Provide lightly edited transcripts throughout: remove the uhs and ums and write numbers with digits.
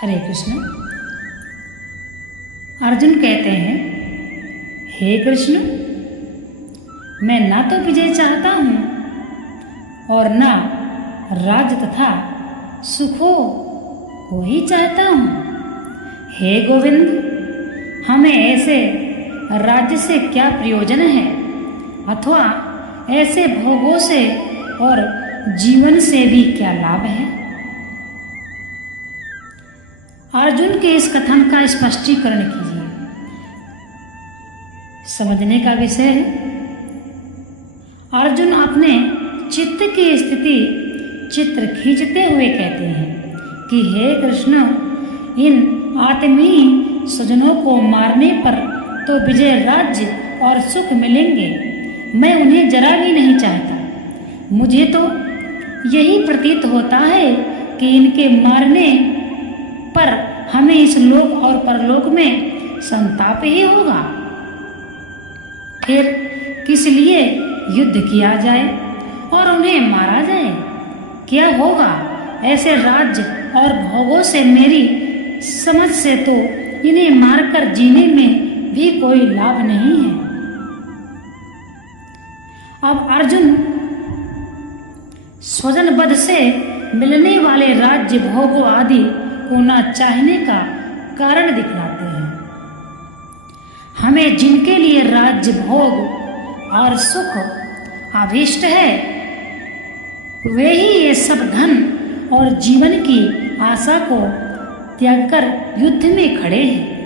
हरे कृष्ण। अर्जुन कहते हैं, हे कृष्ण, मैं ना तो विजय चाहता हूँ और ना राज्य तथा सुखों को ही चाहता हूँ। हे गोविंद, हमें ऐसे राज्य से क्या प्रयोजन है अथवा ऐसे भोगों से और जीवन से भी क्या लाभ है। अर्जुन के इस कथन का स्पष्टीकरण कीजिए। समझने का विषय है, अर्जुन अपने चित्त की स्थिति चित्र खींचते हुए कहते हैं कि हे कृष्ण, इन आत्मीय स्वजनों को मारने पर तो विजय, राज्य और सुख मिलेंगे, मैं उन्हें जरा भी नहीं चाहता। मुझे तो यही प्रतीत होता है कि इनके मारने पर हमें इस लोक और परलोक में संताप ही होगा। फिर किस लिए युद्ध किया जाए और उन्हें मारा जाए? क्या होगा? ऐसे राज्य और भोगों से मेरी समझ से तो इन्हें मारकर जीने में भी कोई लाभ नहीं है। अब अर्जुन स्वजन वध से मिलने वाले राज्य भोगों आदि को न चाहने का कारण दिखलाते हैं। हमें जिनके लिए राज्य भोग और सुख अभीष्ट है, वे ही ये सब धन और जीवन की आशा को त्याग कर युद्ध में खड़े हैं।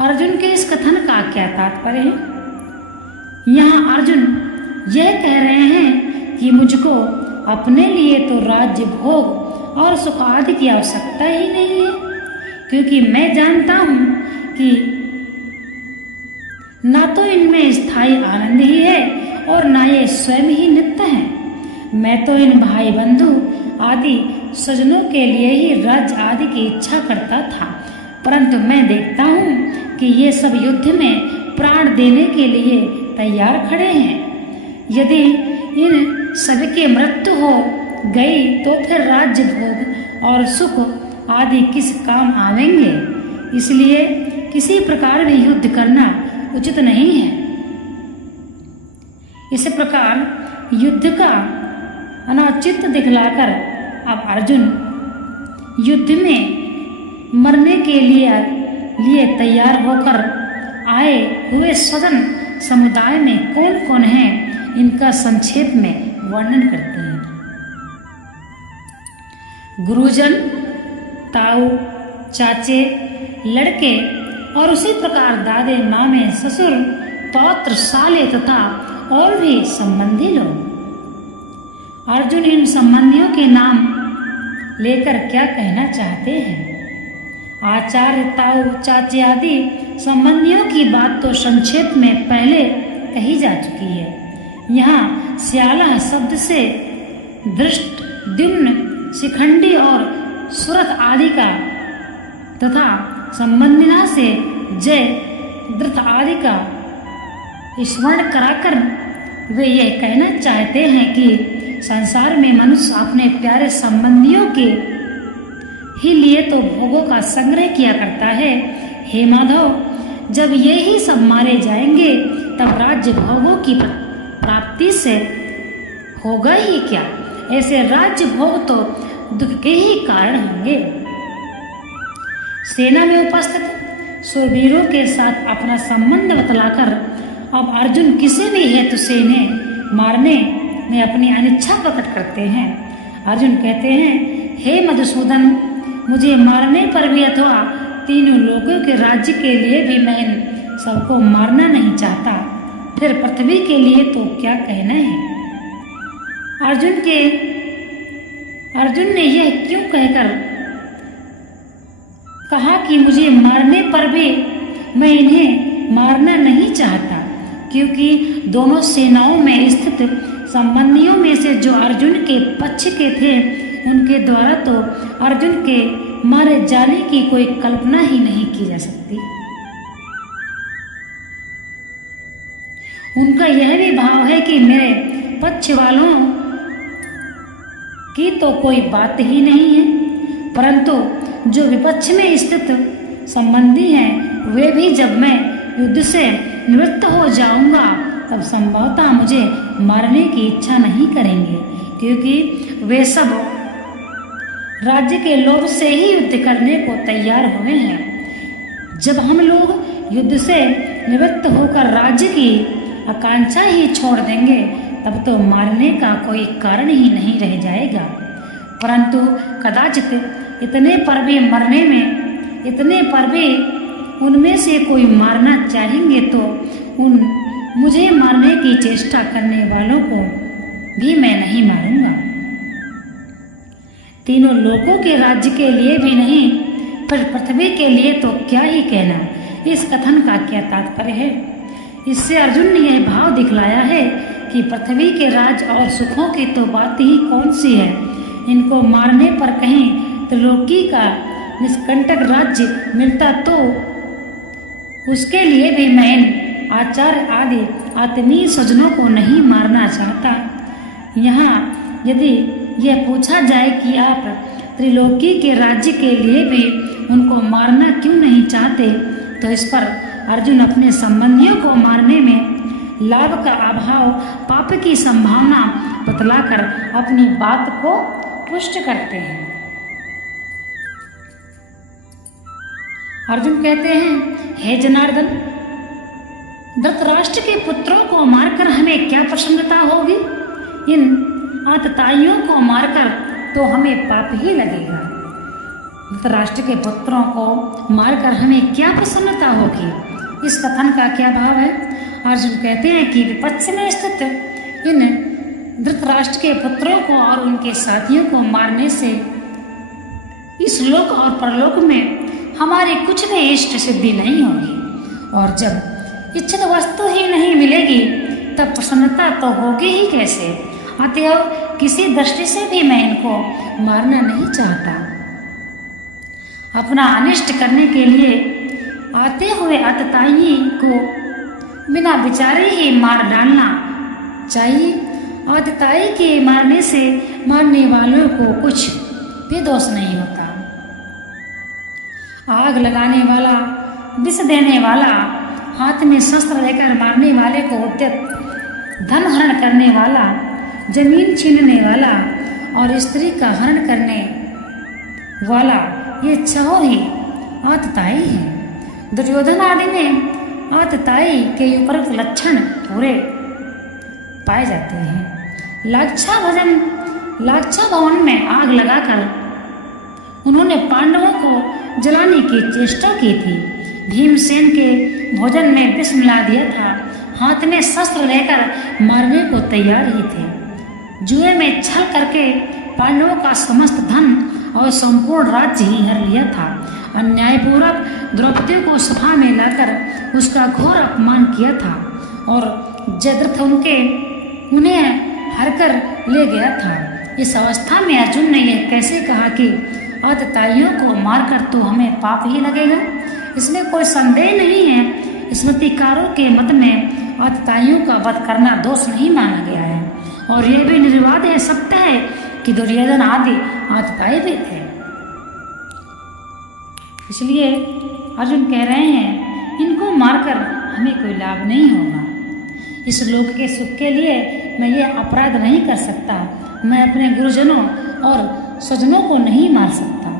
अर्जुन के इस कथन का क्या तात्पर्य है? यहाँ अर्जुन यह कह रहे हैं कि मुझको अपने लिए तो राज्य भोग और सुख आदि की आवश्यकता ही नहीं है, क्योंकि मैं जानता हूँ कि ना तो इनमें स्थायी आनंद ही है और ना ये स्वयं ही नित्य है। मैं तो इन भाई बंधु आदि स्वजनों के लिए ही राज्य आदि की इच्छा करता था, परंतु मैं देखता हूँ कि ये सब युद्ध में प्राण देने के लिए तैयार खड़े हैं। यदि इन सबके मृत्यु हो गई तो फिर राज्य भोग और सुख आदि किस काम आवेंगे? इसलिए किसी प्रकार भी युद्ध करना उचित नहीं है। इस प्रकार युद्ध का अनौचित्य दिखलाकर अब अर्जुन युद्ध में मरने के लिए तैयार होकर आए हुए स्वजन समुदाय में कौन कौन है, इनका संक्षेप में वर्णन करते हैं। गुरुजन, ताऊ, चाचे, लड़के और उसी प्रकार दादे, मामे, ससुर, पौत्र, साले तथा और भी संबंधी लोग। अर्जुन इन संबंधियों के नाम लेकर क्या कहना चाहते हैं? आचार्य, ताऊ, चाचे आदि संबंधियों की बात तो संक्षेप में पहले कही जा चुकी है। यहाँ स्याला शब्द से दृष्ट, द्युम्न, शिखंडी और सुरथ आदि का तथा संबंधिना से जय, धृत आदि का स्मरण कराकर वे यह कहना चाहते हैं कि संसार में मनुष्य अपने प्यारे संबंधियों के ही लिए तो भोगों का संग्रह किया करता है। हे माधव, जब ये ही सब मारे जाएंगे तब राज्य भोगों की प्राप्ति से होगा ही क्या? ऐसे राज्य भोग तो दुख के ही कारण होंगे। सेना में उपस्थित सूरवीरों के साथ अपना संबंध बतलाकर अब अर्जुन किसी भी हेतु से इन्हें मारने में अपनी अनिच्छा प्रकट करते हैं। अर्जुन कहते हैं, हे मधुसूदन, मुझे मारने पर भी अथवा तीनों लोगों के राज्य के लिए भी मैं इन सबको मारना नहीं चाहता, फिर पृथ्वी के लिए तो क्या कहना है। अर्जुन ने यह क्यों कहकर कहा कि मुझे मारने पर भी मैं इन्हें मारना नहीं चाहता, क्योंकि दोनों सेनाओं में स्थित संबंधियों में से जो अर्जुन के पक्ष के थे, उनके द्वारा तो अर्जुन के मारे जाने की कोई कल्पना ही नहीं की जा सकती। उनका यह भी भाव है कि मेरे पक्ष वालों की तो कोई बात ही नहीं है, परंतु जो विपक्ष में स्थित संबंधी हैं वे भी जब मैं युद्ध से निवृत्त हो जाऊंगा तब संभवतः मुझे मारने की इच्छा नहीं करेंगे, क्योंकि वे सब राज्य के लोभ से ही युद्ध करने को तैयार हुए हैं। जब हम लोग युद्ध से निवृत्त होकर राज्य की आकांक्षा ही छोड़ देंगे तब तो मारने का कोई कारण ही नहीं रह जाएगा। परंतु कदाचित इतने पर भी उनमें से कोई मारना चाहेंगे तो उन मुझे मारने की चेष्टा करने वालों को भी मैं नहीं मारूंगा। तीनों लोगों के राज्य के लिए भी नहीं पर पृथ्वी के लिए तो क्या ही कहना। इस कथन का क्या तात्पर्य है? इससे अर्जुन ने यह भाव दिखलाया है कि पृथ्वी के राज और सुखों की तो बात ही कौन सी है, इनको मारने पर कहीं त्रिलोकी का निष्कंटक राज्य मिलता तो उसके लिए भी मैं इन आचार्य आदि आत्मीय स्वजनों को नहीं मारना चाहता। यहाँ यदि यह पूछा जाए कि आप त्रिलोकी के राज्य के लिए भी उनको मारना क्यों नहीं चाहते, तो इस पर अर्जुन अपने संबंधियों को मारने में लाभ का अभाव, पाप की संभावना बतलाकर अपनी बात को पुष्ट करते हैं। अर्जुन कहते हैं, हे जनार्दन, धृतराष्ट्र के पुत्रों को मारकर हमें क्या प्रसन्नता होगी? इन आतताइयों को मारकर तो हमें पाप ही लगेगा। धृतराष्ट्र के पुत्रों को मारकर हमें क्या प्रसन्नता होगी? इस कथन का क्या भाव है? अर्जुन कहते हैं कि विपक्ष में स्थित इन धृतराष्ट्र के पुत्रों को और उनके साथियों को मारने से इस लोक और परलोक में हमारी कुछ भी इष्ट सिद्धि नहीं होगी, और जब इच्छित वस्तु ही नहीं मिलेगी तब प्रसन्नता तो होगी ही कैसे। अतएव किसी दृष्टि से भी मैं इनको मारना नहीं चाहता। अपना अनिष्ट करने के लिए आते हुए आतताई को बिना विचारे ही मार डालना चाहिए। आतताई के मारने से मारने वालों को कुछ भी दोष नहीं होता। आग लगाने वाला, विष देने वाला, हाथ में शस्त्र लेकर मारने वाले को उद्यत, धन हरण करने वाला, जमीन छीनने वाला और स्त्री का हरण करने वाला, ये छह ही आतताई है। दुर्योधन आदि में आतताई के उपरोक्त लक्षण पूरे पाए जाते हैं। लाक्षा भवन में आग लगाकर उन्होंने पांडवों को जलाने की चेष्टा की थी। भीमसेन के भोजन में विष मिला दिया था। हाथ में शस्त्र लेकर मारने को तैयार ही थे। जुए में छल करके पांडवों का समस्त धन और संपूर्ण राज्य ही हर लिया था। अन्यायपूर्वक द्रौपदी को सभा में लाकर उसका घोर अपमान किया था और जयद्रथ उन्हें हरकर ले गया था। इस अवस्था में अर्जुन ने यह कैसे कहा कि आतताइयों को मारकर तो हमें पाप ही लगेगा? इसमें कोई संदेह नहीं है। स्मृतिकारों के मत में आतताइयों का वध करना दोष नहीं माना गया है, और यह भी निर्विवाद है, सत्य है कि दुर्योधन आदि आतताई भी थे। इसलिए अर्जुन कह रहे हैं, इनको मारकर हमें कोई लाभ नहीं होगा। इस लोक के सुख के लिए मैं ये अपराध नहीं कर सकता। मैं अपने गुरुजनों और स्वजनों को नहीं मार सकता।